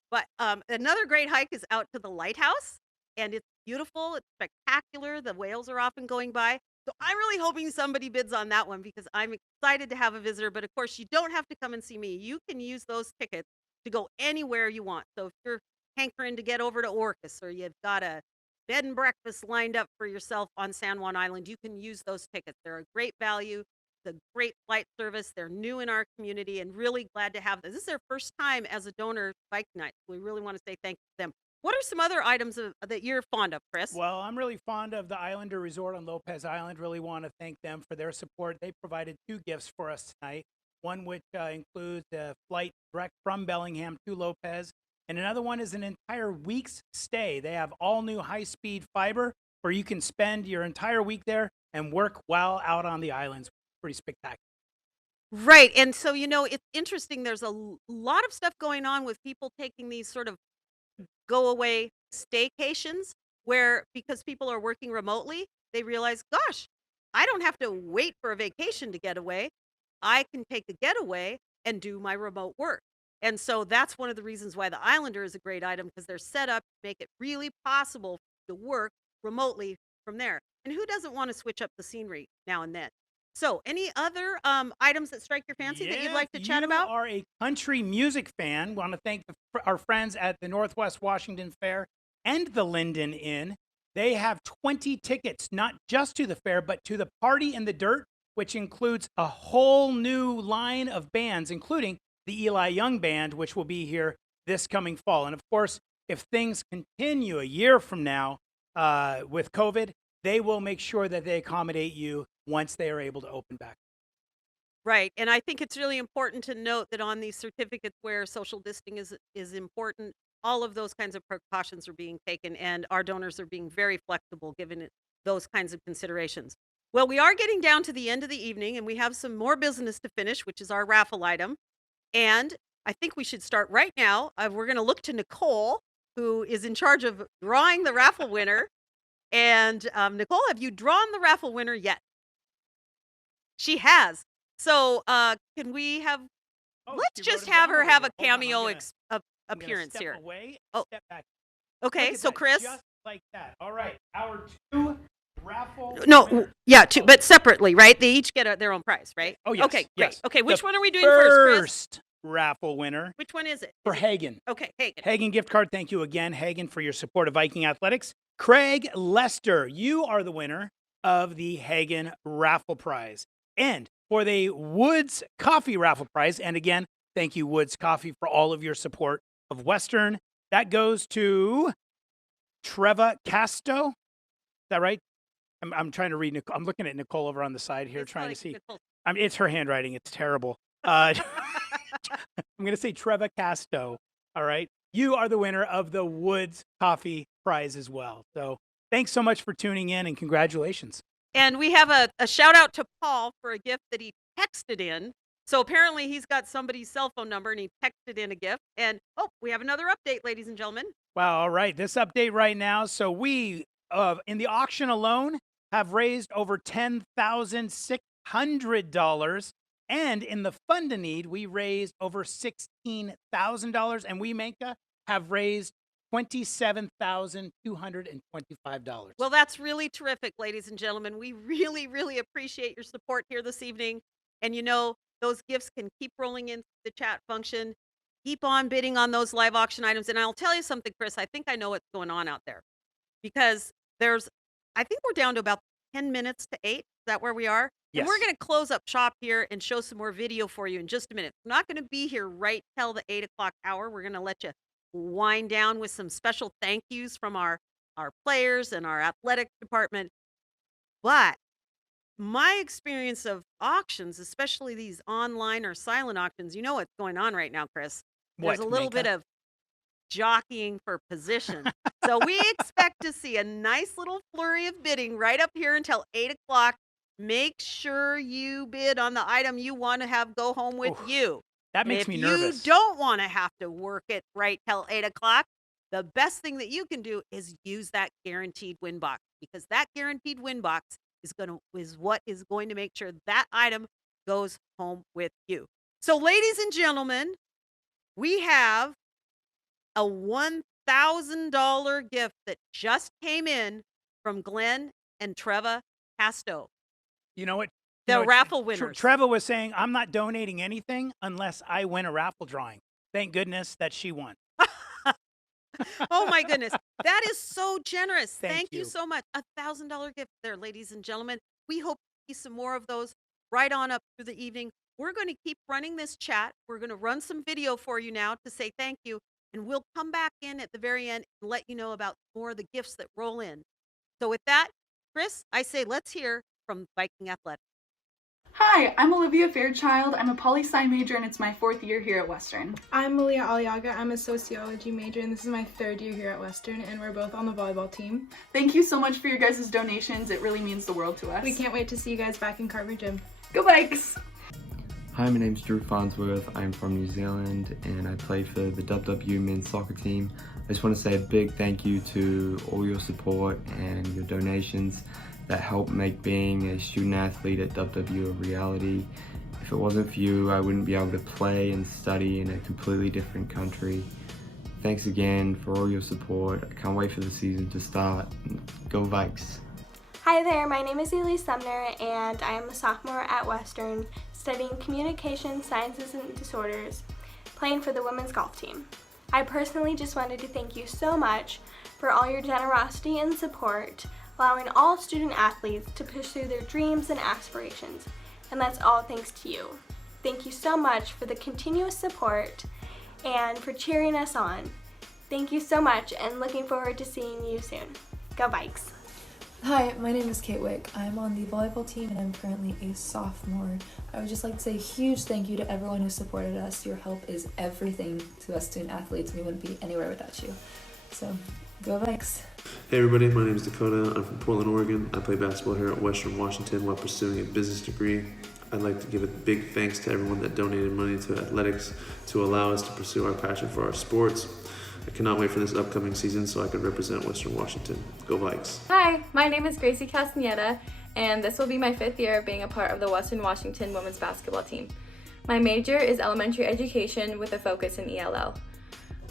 But another great hike is out to the lighthouse, and it's beautiful, it's spectacular. The whales are often going by. So I'm really hoping somebody bids on that one because I'm excited to have a visitor. But of course, you don't have to come and see me. You can use those tickets to go anywhere you want. So if you're hankering to get over to Orcas or you've got a bed and breakfast lined up for yourself on San Juan Island, you can use those tickets. They're a great value. It's a great flight service. They're new in our community and really glad to have this. This is their first time as a donor Viking Night. We really want to say thank you to them. What are some other items that you're fond of, Chris? Well, I'm really fond of the Islander Resort on Lopez Island. Really want to thank them for their support. They provided 2 gifts for us tonight. One which includes a flight direct from Bellingham to Lopez, and another one is an entire week's stay. They have all new high-speed fiber where you can spend your entire week there and work while out on the islands. Pretty spectacular. Right. And so, it's interesting. There's a lot of stuff going on with people taking these sort of go away staycations where because people are working remotely, they realize, gosh, I don't have to wait for a vacation to get away. I can take a getaway and do my remote work. And so that's one of the reasons why the Islander is a great item because they're set up to make it really possible to work remotely from there. And who doesn't want to switch up the scenery now and then? So any other items that strike your fancy that you'd like to chat about? If you are a country music fan, want to thank our friends at the Northwest Washington Fair and the Linden Inn. They have 20 tickets, not just to the fair, but to the Party in the Dirt, which includes a whole new line of bands, including the Eli Young Band, which will be here this coming fall. And of course, if things continue a year from now with COVID, they will make sure that they accommodate you once they are able to open back. Right. And I think it's really important to note that on these certificates where social distancing is important, all of those kinds of precautions are being taken, and our donors are being very flexible given those kinds of considerations. Well, we are getting down to the end of the evening, and we have some more business to finish, which is our raffle item. And I think we should start right now. We're going to look to Nicole, who is in charge of drawing the raffle winner. And Nicole, have you drawn the raffle winner yet? She has. So can we have, let's just have her have a cameo appearance here. Away, oh, step back. Okay, so that, Chris. Just like that. All right, our 2 raffle. No, winners. yeah, but separately, right? They each get their own prize, right? Oh, yes. Okay, great. Yes. Okay, which The one are we doing first, Chris? Raffle winner. Which one is it? For Hagen. Okay, Hagen. Hagen gift card. Thank you again, Hagen, for your support of Viking Athletics. Craig Lester, you are the winner of the Hagen raffle prize. And for the Woods Coffee raffle prize, and again, thank you, Woods Coffee, for all of your support of Western. That goes to Treva Casto. Is that right? I'm trying to read. I'm looking at Nicole over on the side here, trying to see. It's her handwriting. It's terrible. I'm going to say Treva Casto. All right. You are the winner of the Woods Coffee prize as well. So thanks so much for tuning in, and congratulations. And we have a shout out to Paul for a gift that he texted in. So apparently he's got somebody's cell phone number and he texted in a gift. And we have another update, ladies and gentlemen. Wow. All right. This update right now. So we, in the auction alone, have raised over $10,600. And in the Fund a Need, we raised over $16,000. And we, Menka, have raised $27,225. Well, that's really terrific, ladies and gentlemen. We really, really appreciate your support here this evening. And those gifts can keep rolling into the chat function. Keep on bidding on those live auction items. And I'll tell you something, Chris, I think I know what's going on out there. Because I think we're down to about 10 minutes to 8. Is that where we are? Yes. And we're going to close up shop here and show some more video for you in just a minute. We're not going to be here right till the 8 o'clock hour. We're going to let you wind down with some special thank yous from our players and our athletic department. But my experience of auctions, especially these online or silent auctions, what's going on right now, Chris. There's a little bit of jockeying for position. So we expect to see a nice little flurry of bidding right up here until 8 o'clock. Make sure you bid on the item you want to have go home with you. That makes me nervous. If you don't want to have to work it right till 8 o'clock, the best thing that you can do is use that guaranteed win box, because that guaranteed win box is what is going to make sure that item goes home with you. So, ladies and gentlemen, we have a $1,000 gift that just came in from Glenn and Treva Casto. You know what? The raffle winners. Treva was saying, I'm not donating anything unless I win a raffle drawing. Thank goodness that she won. Oh, my goodness. That is so generous. Thank you so much. $1,000 gift there, ladies and gentlemen. We hope to see some more of those right on up through the evening. We're going to keep running this chat. We're going to run some video for you now to say thank you. And we'll come back in at the very end and let you know about more of the gifts that roll in. So with that, Chris, I say let's hear from Viking Athletic. Hi, I'm Olivia Fairchild. I'm a poli-sci major and it's my 4th year here at Western. I'm Malia Aliaga. I'm a sociology major and this is my 3rd year here at Western, and we're both on the volleyball team. Thank you so much for your guys' donations. It really means the world to us. We can't wait to see you guys back in Carver Gym. Go Vikes! Hi, my name's Drew Farnsworth. I'm from New Zealand and I play for the WW men's soccer team. I just want to say a big thank you to all your support and your donations that help make being a student athlete at WW a reality. If it wasn't for you, I wouldn't be able to play and study in a completely different country. Thanks again for all your support. I can't wait for the season to start. Go Vikes! Hi there, my name is Elise Sumner and I am a sophomore at Western studying communication, sciences and disorders, playing for the women's golf team. I personally just wanted to thank you so much for all your generosity and support, allowing all student athletes to pursue their dreams and aspirations, and that's all thanks to you. Thank you so much for the continuous support and for cheering us on. Thank you so much and looking forward to seeing you soon. Go Vikes! Hi, my name is Kate Wick. I'm on the volleyball team and I'm currently a sophomore. I would just like to say a huge thank you to everyone who supported us. Your help is everything to us student athletes and we wouldn't be anywhere without you. So, go Vikes! Hey everybody, my name is Dakota. I'm from Portland, Oregon. I play basketball here at Western Washington while pursuing a business degree. I'd like to give a big thanks to everyone that donated money to athletics to allow us to pursue our passion for our sports. I cannot wait for this upcoming season so I can represent Western Washington. Go Vikes! Hi, my name is Gracie Castaneda, and this will be my 5th year of being a part of the Western Washington women's basketball team. My major is elementary education with a focus in ELL.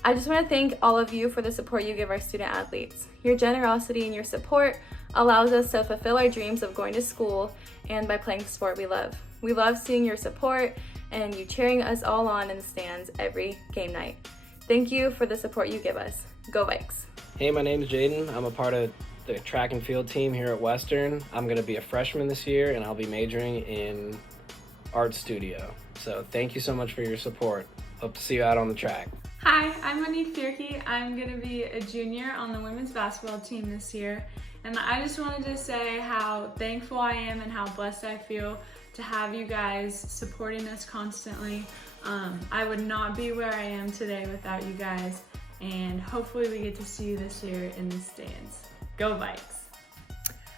I just want to thank all of you for the support you give our student athletes. Your generosity and your support allows us to fulfill our dreams of going to school and by playing the sport we love. We love seeing your support and you cheering us all on in the stands every game night. Thank you for the support you give us. Go Vikes! Hey, my name is Jaden. I'm a part of the track and field team here at Western. I'm going to be a freshman this year and I'll be majoring in art studio. So thank you so much for your support. Hope to see you out on the track. Hi, I'm Monique Fierke. I'm going to be a junior on the women's basketball team this year. And I just wanted to say how thankful I am and how blessed I feel to have you guys supporting us constantly. I would not be where I am today without you guys, and hopefully we get to see you this year in the stands. Go Vikes!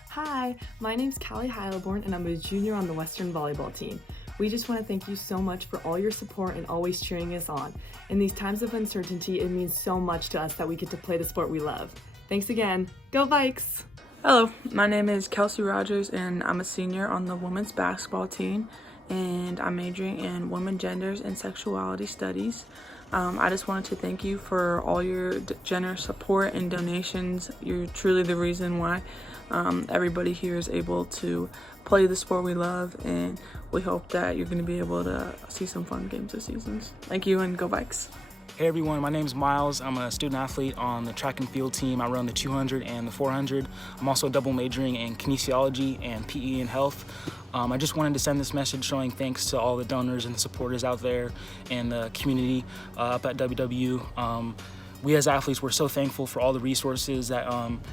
Hi, my name's Callie Heilborn and I'm a junior on the Western volleyball team. We just want to thank you so much for all your support and always cheering us on. In these times of uncertainty, it means so much to us that we get to play the sport we love. Thanks again. Go Vikes! Hello, my name is Kelsey Rogers and I'm a senior on the women's basketball team and I'm majoring in women, genders, and sexuality studies. I just wanted to thank you for all your generous support and donations. You're truly the reason why everybody here is able to play the sport we love, and we hope that you're going to be able to see some fun games this season. Thank you and go Vikes! Hey everyone, my name is Miles. I'm a student athlete on the track and field team. I run the 200 and the 400. I'm also double majoring in kinesiology and PE and health. I just wanted to send this message showing thanks to all the donors and the supporters out there and the community up at WW. We as athletes, we're so thankful for all the resources that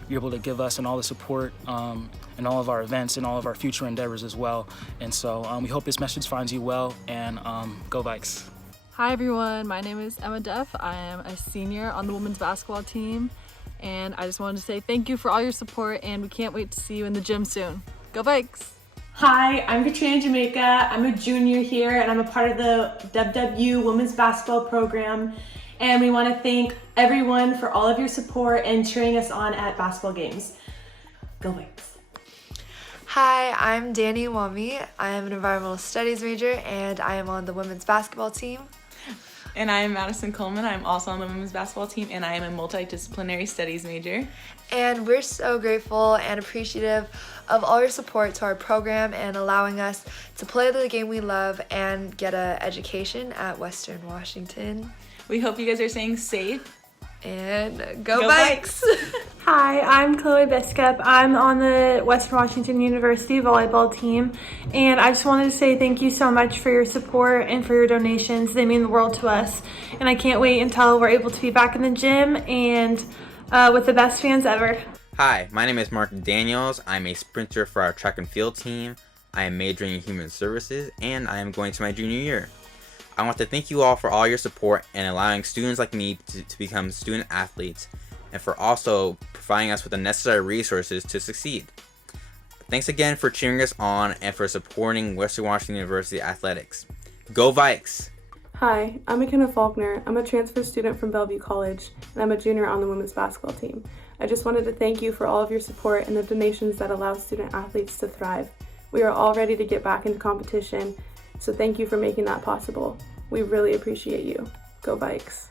you're able to give us and all the support in all of our events and all of our future endeavors as well. And so we hope this message finds you well, and go Vikes! Hi everyone, my name is Emma Duff. I am a senior on the women's basketball team, and I just wanted to say thank you for all your support, and we can't wait to see you in the gym soon. Go Vikes! Hi, I'm Katrina Jamaica. I'm a junior here and I'm a part of the WW women's basketball program, and we want to thank everyone for all of your support and cheering us on at basketball games. Go Vikes! Hi, I'm Danny Wami. I am an environmental studies major and I am on the women's basketball team. And I am Madison Coleman. I'm also on the women's basketball team and I am a multidisciplinary studies major. And we're so grateful and appreciative of all your support to our program and allowing us to play the game we love and get an education at Western Washington. We hope you guys are staying safe. And go Vikes! Hi, I'm Chloe Biscup. I'm on the Western Washington University volleyball team, and I just wanted to say thank you so much for your support and for your donations. They mean the world to us, and I can't wait until we're able to be back in the gym and with the best fans ever. Hi, my name is Mark Daniels. I'm a sprinter for our track and field team. I am majoring in human services, and I am going to my junior year. I want to thank you all for all your support and allowing students like me to become student athletes, and for also providing us with the necessary resources to succeed. Thanks again for cheering us on and for supporting Western Washington University athletics. Go Vikes! Hi, I'm McKenna Faulkner. I'm a transfer student from Bellevue College, and I'm a junior on the women's basketball team. I just wanted to thank you for all of your support and the donations that allow student athletes to thrive. We are all ready to get back into competition, so thank you for making that possible. We really appreciate you. Go Vikes!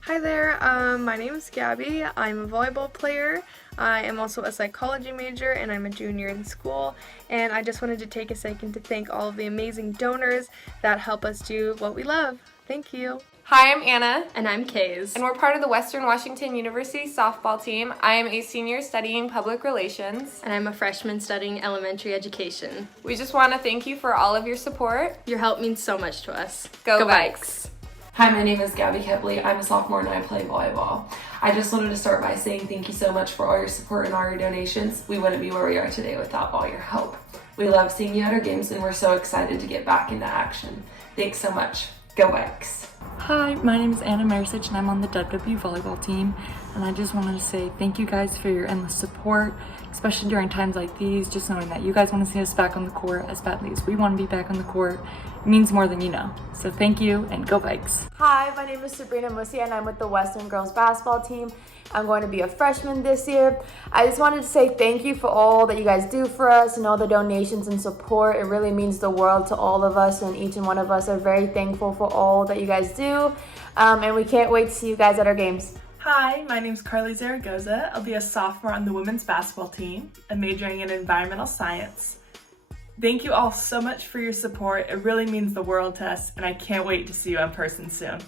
Hi there, my name is Gabby. I'm a volleyball player. I am also a psychology major and I'm a junior in school. And I just wanted to take a second to thank all of the amazing donors that help us do what we love. Thank you. Hi, I'm Anna. And I'm Kays. And we're part of the Western Washington University softball team. I am a senior studying public relations. And I'm a freshman studying elementary education. We just want to thank you for all of your support. Your help means so much to us. Go Vikes! Hi, my name is Gabby Kepley. I'm a sophomore and I play volleyball. I just wanted to start by saying thank you so much for all your support and all your donations. We wouldn't be where we are today without all your help. We love seeing you at our games and we're so excited to get back into action. Thanks so much. Go Vikes! Hi, my name is Anna Marisich and I'm on the WW volleyball team, and I just wanted to say thank you guys for your endless support, especially during times like these. Just knowing that you guys want to see us back on the court as badly as we want to be back on the court means more than you know. So thank you and go Vikes! Hi, my name is Sabrina Musia and I'm with the Western girls basketball team. I'm going to be a freshman this year. I just wanted to say thank you for all that you guys do for us and all the donations and support. It really means the world to all of us, and each and one of us are very thankful for all that you guys do. And we can't wait to see you guys at our games. Hi, my name is Carly Zaragoza. I'll be a sophomore on the women's basketball team. I'm majoring in environmental science. Thank you all so much for your support. It really means the world to us, and I can't wait to see you in person soon.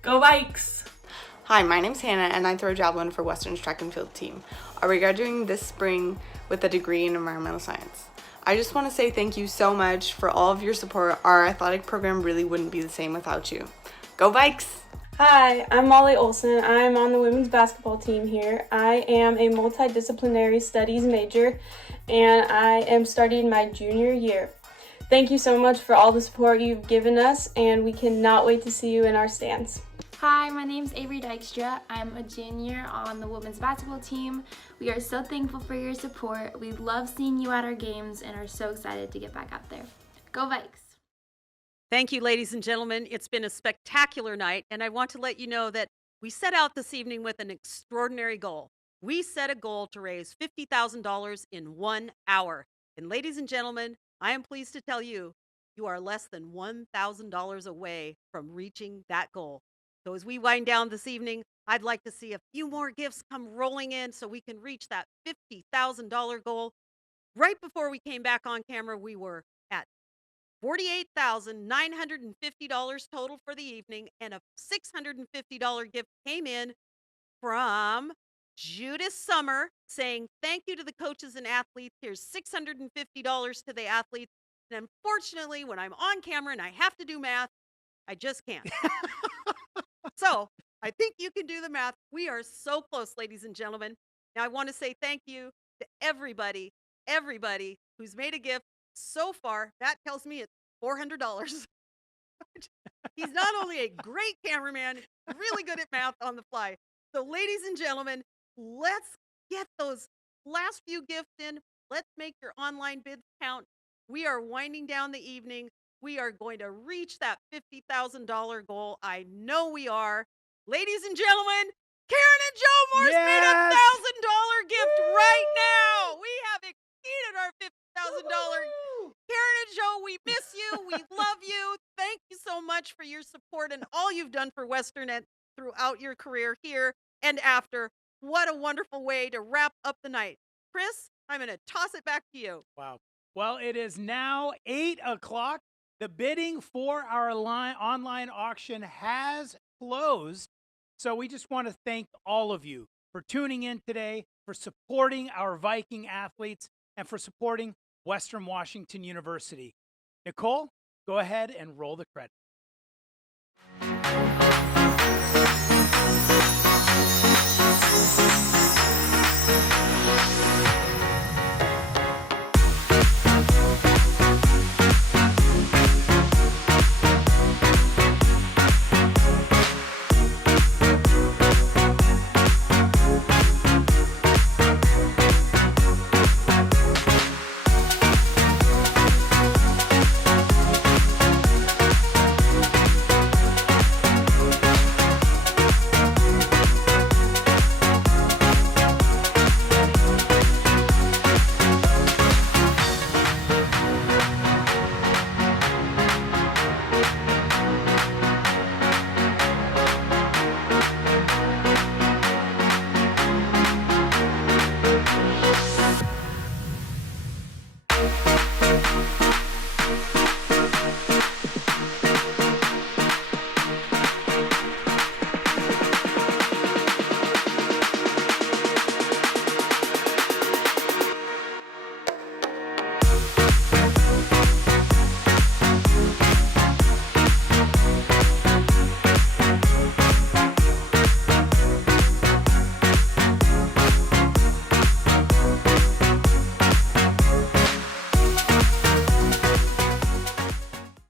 Go Vikes! Hi, my name's Hannah and I throw javelin for Western's track and field team. I'll be graduating this spring with a degree in environmental science. I just want to say thank you so much for all of your support. Our athletic program really wouldn't be the same without you. Go Vikes! Hi, I'm Molly Olson. I'm on the women's basketball team here. I am a multidisciplinary studies major and I am starting my junior year. Thank you so much for all the support you've given us, and we cannot wait to see you in our stands. Hi, my name is Avery Dykstra. I'm a junior on the women's basketball team. We are so thankful for your support. We love seeing you at our games and are so excited to get back out there. Go Vikes! Thank you, ladies and gentlemen. It's been a spectacular night, and I want to let you know that we set out this evening with an extraordinary goal. We set a goal to raise $50,000 in 1 hour. And ladies and gentlemen, I am pleased to tell you, you are less than $1,000 away from reaching that goal. So as we wind down this evening, I'd like to see a few more gifts come rolling in so we can reach that $50,000 goal. Right before we came back on camera, we were at $48,950 total for the evening, and a $650 gift came in from Judith Summer saying, thank you to the coaches and athletes. Here's $650 to the athletes. And unfortunately, when I'm on camera and I have to do math, I just can't. So I think you can do the math. We are so close, ladies and gentlemen. Now I want to say thank you to everybody who's made a gift so far. That tells me it's $400. He's not only a great cameraman, really good at math on the fly. So ladies and gentlemen, let's get those last few gifts in. Let's make your online bids count. We are winding down the evening. We are going to reach that $50,000 goal. I know we are. Ladies and gentlemen, Karen and Joe Morse made a $1,000 gift right now. We have exceeded our $50,000. Karen and Joe, we miss you. We love you. Thank you so much for your support and all you've done for Western and throughout your career here and after. What a wonderful way to wrap up the night. Chris, I'm going to toss it back to you. Wow. Well, it is now 8 o'clock. The bidding for our online auction has closed. So we just want to thank all of you for tuning in today, for supporting our Viking athletes, and for supporting Western Washington University. Nicole, go ahead and roll the credits.